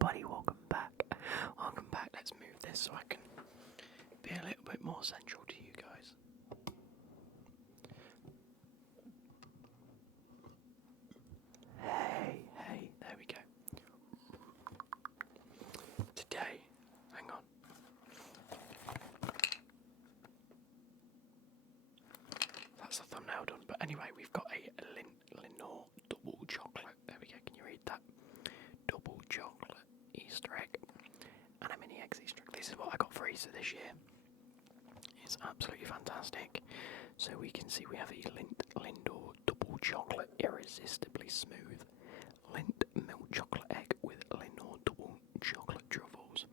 everybody, welcome back. Welcome back. Let's move this so I can be a little bit more central to you guys. Hey, there we go. Today, hang on. That's the thumbnail done, but anyway, we've got a Lindt double chocolate. There we go, can you read that? Double chocolate Easter egg and a mini eggs Easter egg. This is what I got for Easter this year. It's absolutely fantastic. So we can see we have a Lindt double chocolate irresistibly smooth Lindt milk chocolate egg with Lindt double chocolate truffles.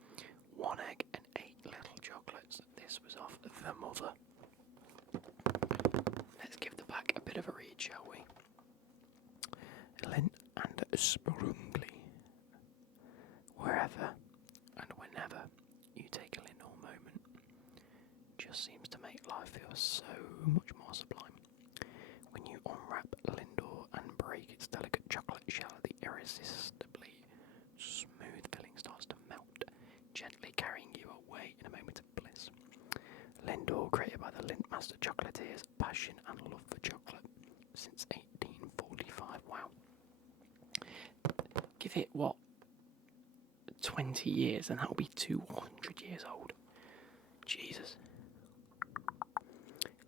1 egg and 8 little chocolates. This was off the mother. Let's give the back a bit of a read, shall we? Lindt and Sprungly. Wherever and whenever you take a Lindt moment, just seems to make life feel so much more sublime. When you unwrap Lindt and break its delicate chocolate shell, the irresistibly smooth filling starts to melt, gently carrying you away in a moment of bliss. Lindt, created by the Lindt master chocolatiers, passion and love for chocolate since 1845. Wow. Give it, 20 years and that'll be 200 years old. Jesus.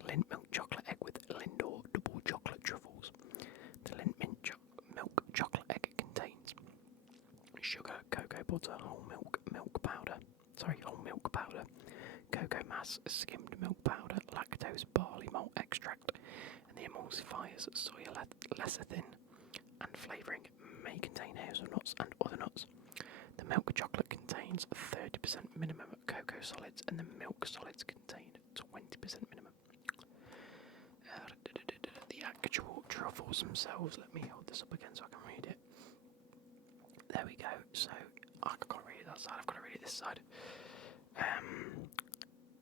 Lindt milk chocolate egg with Lindt double chocolate truffles. The Lindt milk chocolate egg contains sugar, cocoa butter, whole milk powder, cocoa mass, skimmed milk powder, lactose, barley malt extract, and the emulsifiers soy lecithin and flavouring may contain hazelnuts and other nuts. The milk chocolate contains 30% minimum cocoa solids, and the milk solids contain 20% minimum. The actual truffles themselves, let me hold this up again so I can read it. There we go. So, I can't read it that side, I've got to read it this side.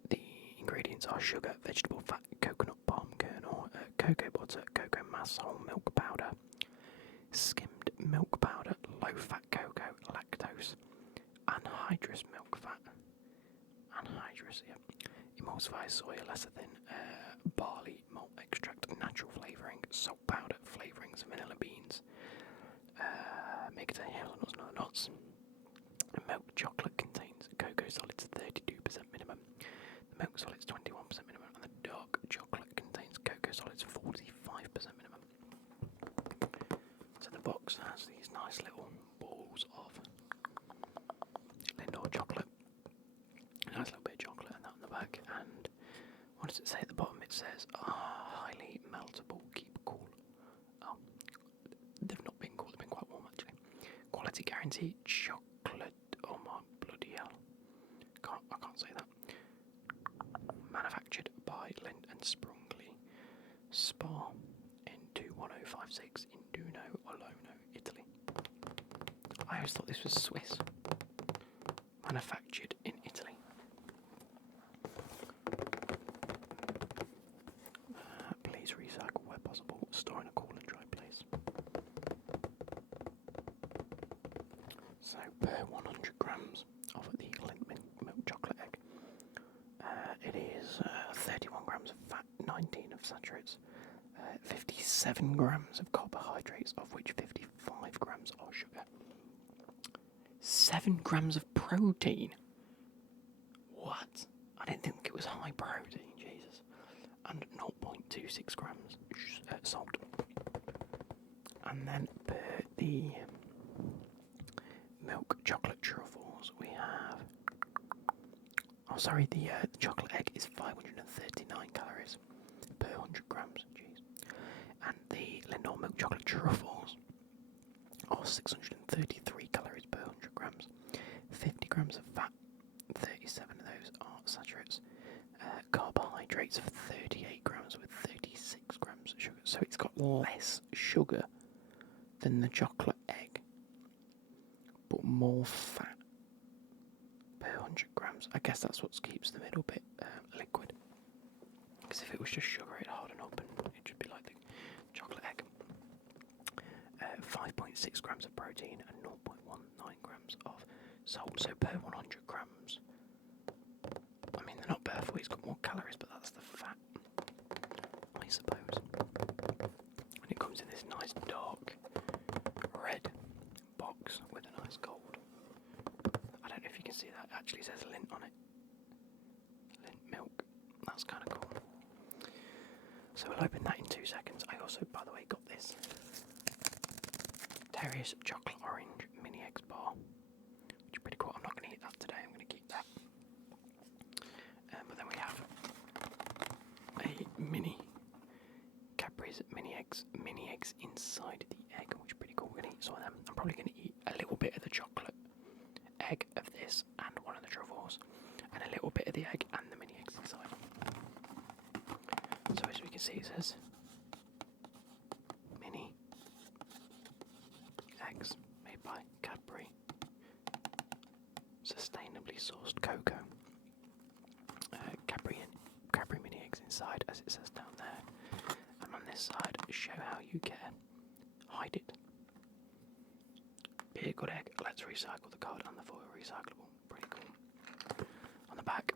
The ingredients are sugar, vegetable fat, coconut palm kernel, cocoa butter, cocoa mass, whole milk powder, skimmed milk powder, low-fat cocoa, lactose, anhydrous milk fat, emulsified soy lecithin, barley malt extract, natural flavouring, salt powder, flavourings, vanilla beans, may contain hazelnuts and other nuts. The milk chocolate contains cocoa solids 32% minimum, the milk solids 21% minimum, and the dark chocolate contains cocoa solids 45% minimum. So the box has these nice little balls of Lindt chocolate. A nice little bit of chocolate and that on the back. And what does it say at the bottom? It says, highly meltable, keep cool. Oh, they've not been cool, they've been quite warm actually. Quality guarantee, chocolate. Oh my bloody hell. I can't say that. Manufactured by Lindt and Sprungly, Spa, in 21056 in Duno, Olona, Italy. I always thought this was Swiss. Manufactured in Italy. Please recycle where possible. Store in a cool and dry place. So per 100 grams of the Lindt milk chocolate egg, it is 31 grams of fat, 19 of saturates, 57 grams of carbohydrates, of which 55 grams are sugar. 7 grams of protein. What? I didn't think it was high protein, Jesus. And 0.26 grams salt. And then per the milk chocolate truffles, we have. The chocolate egg is 539 calories per 100 grams. Jeez. And the Lindt milk chocolate truffles are 633 calories per 100 grams. 50 grams of fat, 37 of those are saturates. Carbohydrates of 38 grams with 36 grams of sugar. So it's got less sugar than the chocolate egg, but more fat per 100 grams. I guess that's what keeps the middle bit liquid. Because if it was just sugar, it'd harden up and it should be like the chocolate egg. 5.6 0.6 grams of protein and 0.19 grams of salt. So per 100 grams, I mean, they're not bad for you, it's got more calories, but that's the fat, I suppose. And it comes in this nice dark red box with a nice gold. I don't know if you can see that, it actually says Lindt on it. Lindt milk, that's kind of cool. So we'll open that in 2 seconds. I also, by the way, got this Terrier's Chocolate Orange Mini Eggs bar, which is pretty cool. I'm not going to eat that today, I'm going to keep that. But then we have a mini Cadbury's Mini Eggs inside the egg, which is pretty cool. We're going to eat some of them. I'm probably going to eat a little bit of the chocolate egg of this and one of the truffles, and a little bit of the egg and the mini eggs inside. So as we can see, it says Mini Eggs made by Cadbury, sustainably sourced cocoa. Cadbury Mini Eggs inside, as it says down there, and on this side, show how you care, hide it. Be a good egg. Let's recycle the card and the foil recyclable. Pretty cool. On the back,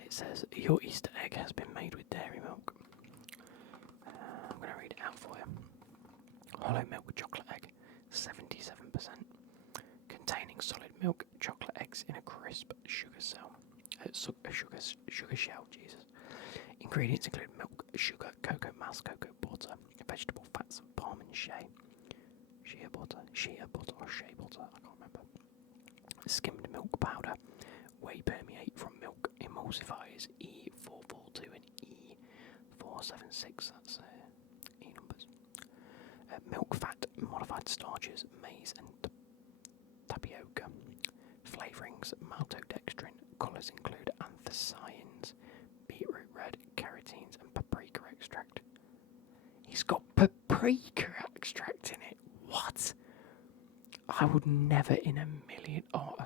it says your Easter egg has been made with dairy milk. I'm going to read it out for you. Hollow milk chocolate egg, 77%. Containing solid milk, chocolate eggs in a crisp sugar shell. Sugar shell, Jesus. Ingredients include milk, sugar, cocoa mass, cocoa butter, vegetable fats, palm and shea butter or shea butter, I can't remember. Skimmed milk powder, whey permeate from milk, emulsifiers E442 and E476, that's E numbers. Milk fat, modified starches, maize and tapioca. Flavourings, maltodextrin. Colours include anthocyanins, beetroot red, carotene and paprika extract. He's got paprika extract in it. What? I would never in a million. Oh,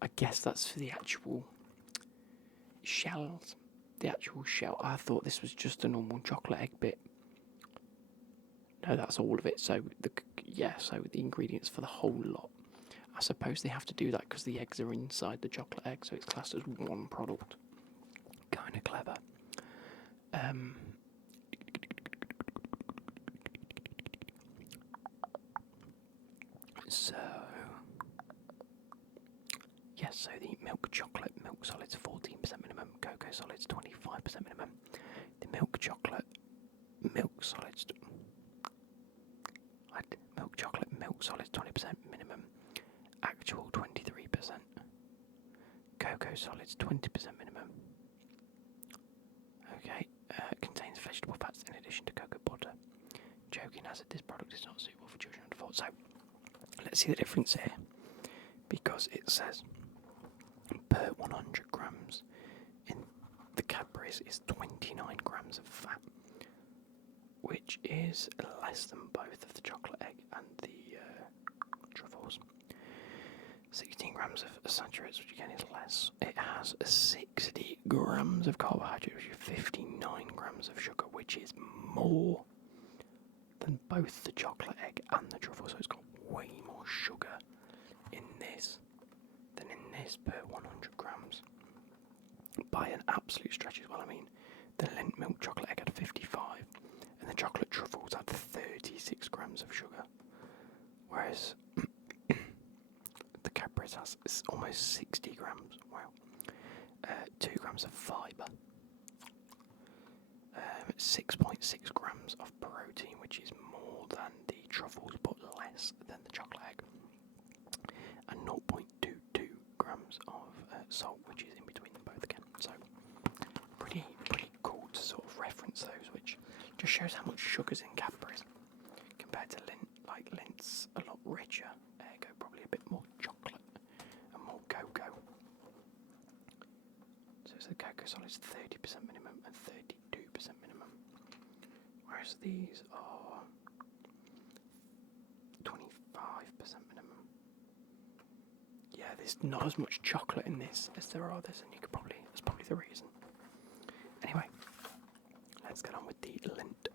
I guess that's for the actual shells. The actual shell. I thought this was just a normal chocolate egg bit. No, that's all of it. So the ingredients for the whole lot. I suppose they have to do that because the eggs are inside the chocolate egg, so it's classed as one product. Kind of clever. So the milk solids 14% minimum, cocoa solids 25% minimum. The milk solids, milk solids 20% minimum, actual 23%. Cocoa solids 20% minimum. Okay, contains vegetable fats in addition to cocoa butter. Joking as this product is not suitable for children under 4. So let's see the difference here, because it says per 100 grams in the Cadbury's is 29 grams of fat, which is less than both of the chocolate egg and the truffles. 16 grams of saturates, which again is less. It has 60 grams of carbohydrates, which is 59 grams of sugar, which is more than both the chocolate egg and the truffle. So it's got way more sugar in this than in this per 100 grams. By an absolute stretch as well. I mean, the Lindt milk chocolate egg had 55, and the chocolate truffles had 36 grams of sugar, whereas the Cadbury's has almost 60 grams. Wow. 2 grams of fibre, 6.6 grams of protein, which is more than the truffles but less than the chocolate egg, and 0.22 grams of salt, which is in between them both again. So pretty cool to sort of reference those, which just shows how much sugar's in Cadbury's compared to Lindt. Like Lindt's a lot richer, ergo probably a bit more chocolate and more cocoa. So it's the cocoa solids 30% minimum and 32% minimum, whereas these are 25% minimum. Yeah, there's not as much chocolate in this as there are this, and that's probably the reason. Anyway, let's get on with the Lindt.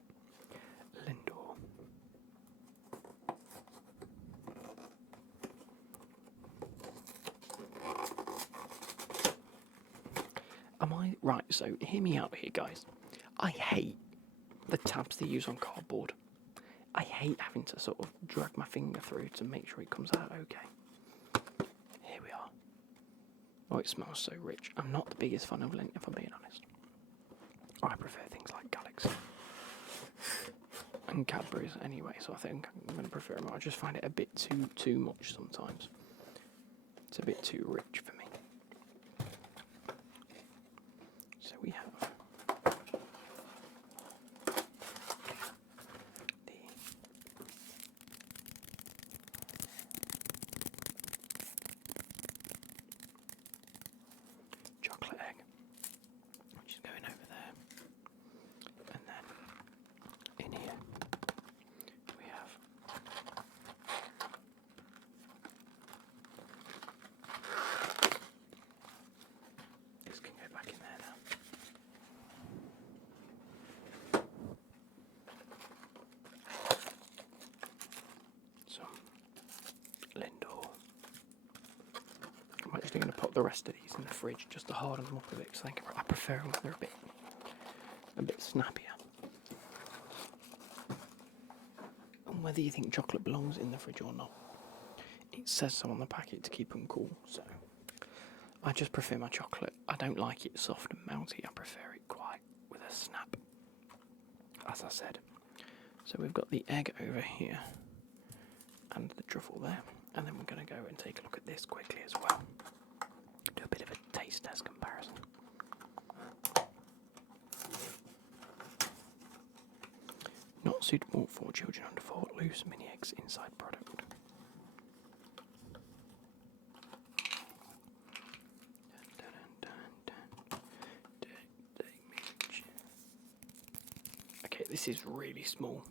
Right, so hear me out here, guys. I hate the tabs they use on cardboard. I hate having to sort of drag my finger through to make sure it comes out okay. Here we are. Oh, it smells so rich. I'm not the biggest fan of Lindt, if I'm being honest. I prefer things like Galaxy and Cadbury's anyway, so I think I'm going to prefer them. I just find it a bit too much sometimes. It's a bit too rich for me. So we have the chocolate egg, which is going over there, and then in here we have this can go back in there now. Some Lindt. I'm actually going to put the rest of these in the fridge just to harden them up a bit, because I prefer them when they're a bit snappier. And whether you think chocolate belongs in the fridge or not, it says so on the packet to keep them cool, so I just prefer my chocolate. I don't like it soft and melty, I prefer it quite with a snap, as I said. So we've got the egg over here and the truffle there, and then we're going to go and take a look at this quickly as well. Do a bit of a taste test comparison. Not suitable for children under 4, loose mini eggs inside product. Okay, this is really small.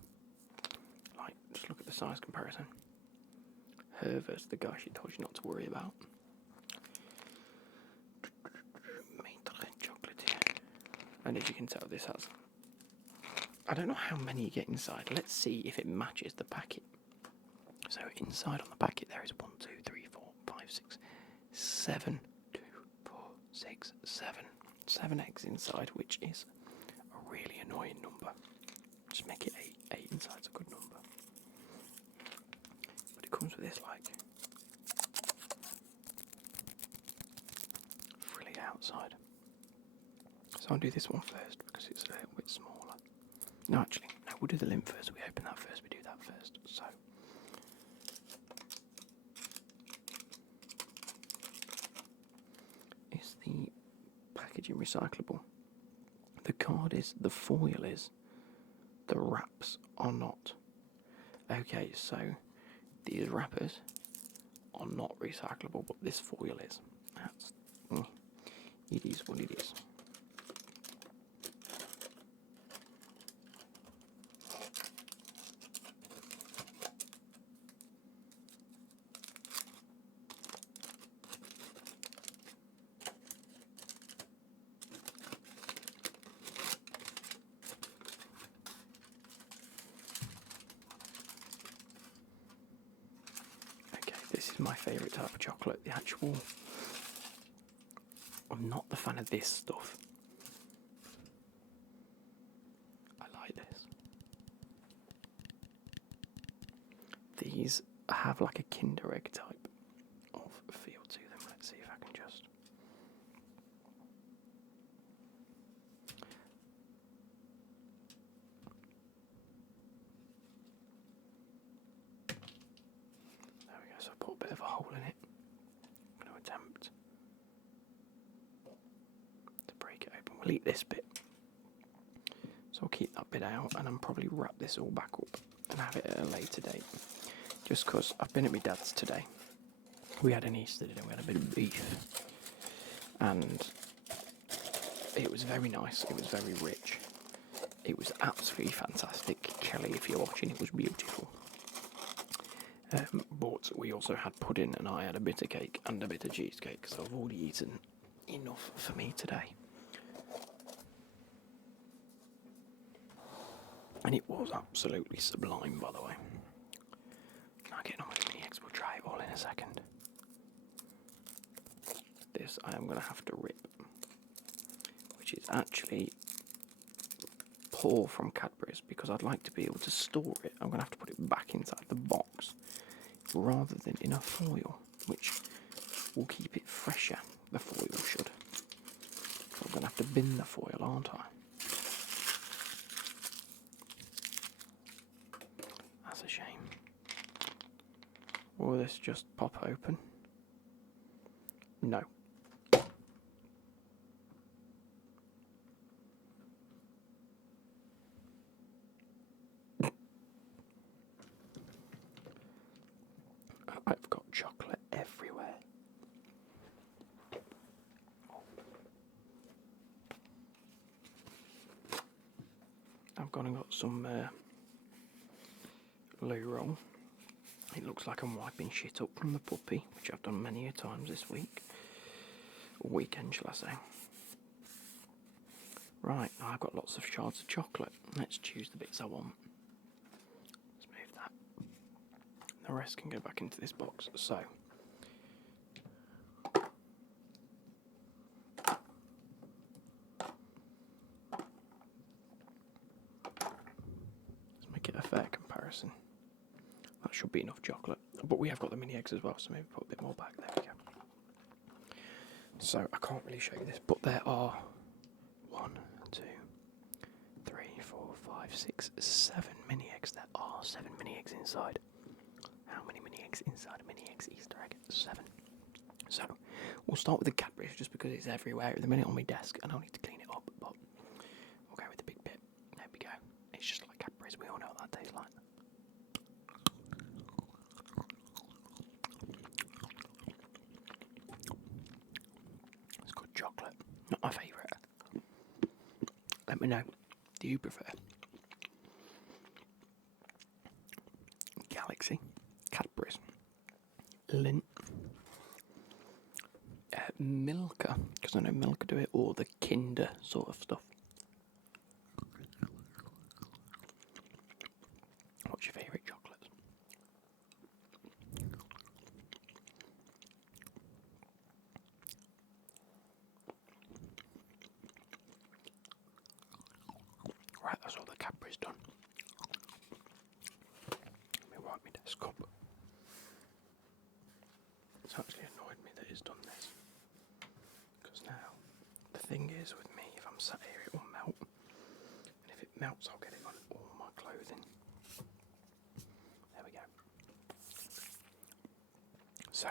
Like, just look at the size comparison. Her versus the guy she told you not to worry about. And as you can tell, this has, I don't know how many you get inside. Let's see if it matches the packet. So inside on the packet there is 1, 2, 3, 4, 5, 6, 7, 2, 4, 6, 7. 7 eggs inside, which is a really annoying number. Just make it 8. 8 inside's a good number. But it comes with this, like, frilly outside. So I'll do this one first because it's a little bit smaller. No, actually, no, we'll do the Lindt first. We open that first, we do that first. So, is the packaging recyclable? The card is, the foil is, the wraps are not. Okay, so these wrappers are not recyclable, but this foil is. It is what it is. This is my favourite type of chocolate, the actual... I'm not the fan of this stuff. I like this. These have like a Kinder Egg type of feel to them. Let's see if I can just... There we go, so I put a bit of a hole in it. I'm going to attempt to break it open. We'll eat this bit. So I'll keep that bit out and I'll probably wrap this all back up and have it at a later date. Just because I've been at my dad's today. We had an Easter dinner, we had a bit of beef. And it was very nice, it was very rich. It was absolutely fantastic. Kelly, if you're watching, it was beautiful. But we also had pudding and I had a bit of cake and a bit of cheesecake, so I've already eaten enough for me today. And it was absolutely sublime, by the way. Now getting on with the mini eggs, we'll try it all in a second. This I am going to have to rip, which which is actually poor from Cadbury's, because I'd like to be able to store it. I'm going to have to put it back inside the box rather than in a foil, which will keep it fresher. The foil should. So I'm going to have to bin the foil, aren't I? That's a shame. Will this just pop open? No. I've got chocolate everywhere. I've gone and got some loo roll. It looks like I'm wiping shit up from the puppy, which I've done many a times this week. Or weekend, shall I say. Right, I've got lots of shards of chocolate. Let's choose the bits I want. Let's move that. The rest can go back into this box. So, let's make it a fair comparison. That should be enough chocolate. But we have got the mini eggs as well, so maybe put a bit more back. There we go. So, I can't really show you this, but there are 1, 2, 3, 4, 5, 6, 7 mini eggs. There are 7 mini eggs inside. How many mini eggs inside a mini eggs Easter egg? 7. So, we'll start with the Cadbury just because it's everywhere at the minute on my desk and I'll need to clean it up, but we'll go with the big bit. There we go. It's just like Cadbury's, we all know what that tastes like. It's good chocolate. Not my favourite. Let me know. Do you prefer Galaxy, Cadbury's, Lindt, Milka, because I know Milka do it, or the Kinder sort of stuff? What's your favourite chocolate? Right, that's all the Cadbury's done. Let me wipe my desk up. It's actually annoyed me that it's done this. Because now, the thing is with me, if I'm sat here, it will melt. And if it melts, I'll get it on all my clothing. There we go. So,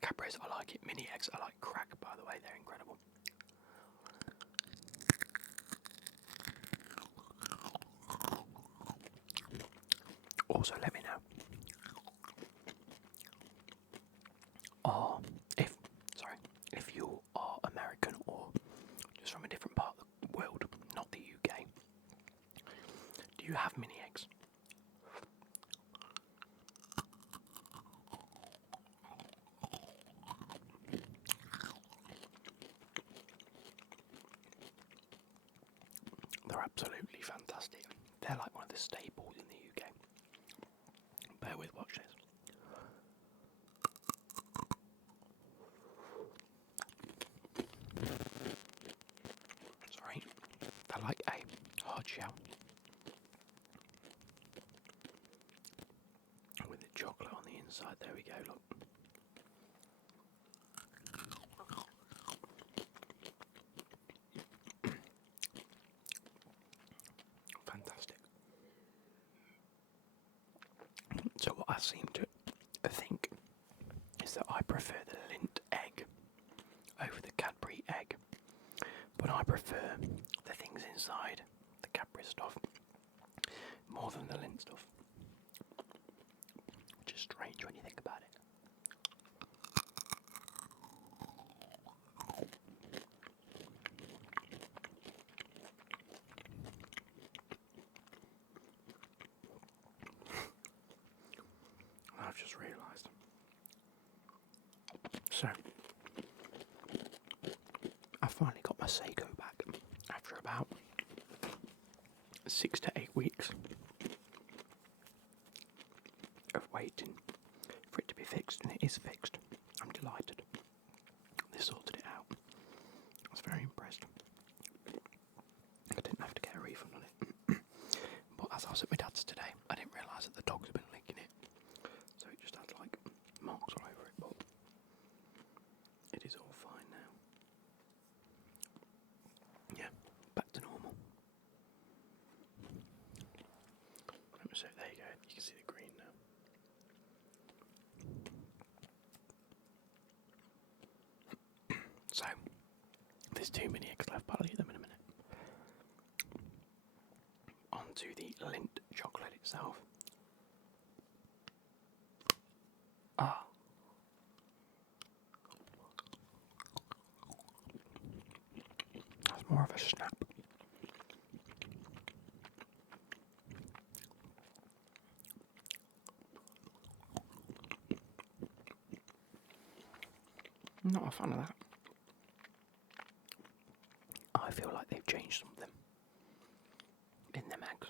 Cadbury's, I like it. Mini eggs, I like crack, by the way, they're incredible. Also, let me know. If you are American or just from a different part of the world, not the UK, do you have mini eggs? They're absolutely fantastic. They're like one of the staples in the UK. Bear with, watch this. Sorry, they're like a hard shell with the chocolate on the inside. There we go, look. Fantastic. So what I seem to think is that I prefer the Lindt egg over the Cadbury egg, but I prefer the things inside the Cadbury stuff more than the Lindt stuff, which is strange when you think about it. I've just realised. So, I finally got my Seiko back after about 6 to 8 weeks of waiting for it to be fixed, and it is fixed. I'm delighted. They sorted it out. I was very impressed. refund on it. But as I was at my dad's today, I didn't realise that the dogs had been licking it. So it just had like marks all over it, but it is all fine now. Yeah, back to normal. So there you go, you can see the green now. So, there's 2 mini eggs left, but I'll eat them in a minute. Onto the Lindt chocolate itself. Ah. That's more of a snap. Not a fan of that. I feel like they've changed something in them eggs.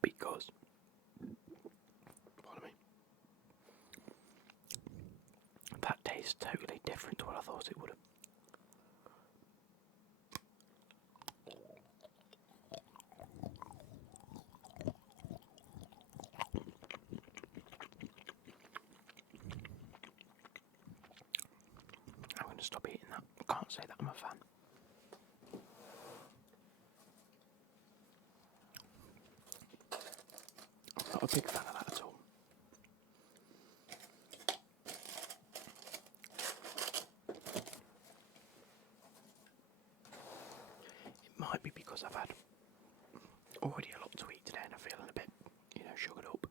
Because, pardon me, that tastes totally different to what I thought it would. I'm going to stop eating that. I can't say that I'm a fan. I'm not a big fan of that at all. It might be because I've had already a lot to eat today and I'm feeling a bit, sugared up.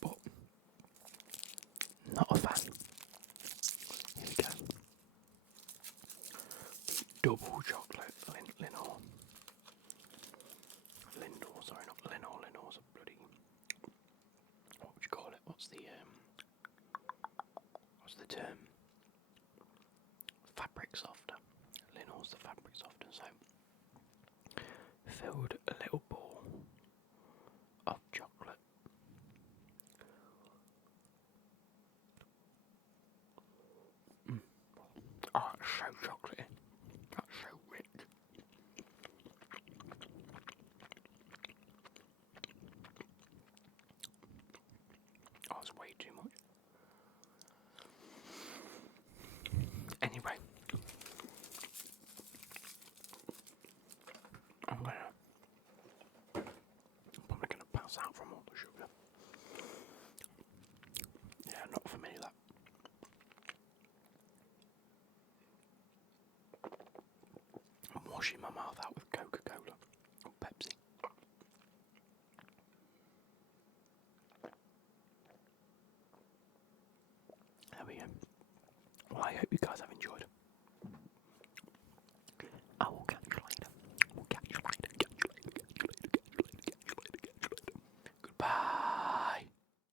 But, not a fan. Here we go. Double chocolate Lenore. Lindor, sorry, not Lenore. Lenore's a bloody... What would you call it? What's the term? Fabric softer. Lenore's the fabric softer, so... Filled a little ball of chocolate. Oh, it's so chocolatey. That's so rich. Oh, it's way too much. Anyway, I'm probably gonna pass out from all the sugar. Yeah, not for me that. I'm washing my mouth out with Coca-Cola or Pepsi. There we go. Well, I hope you guys have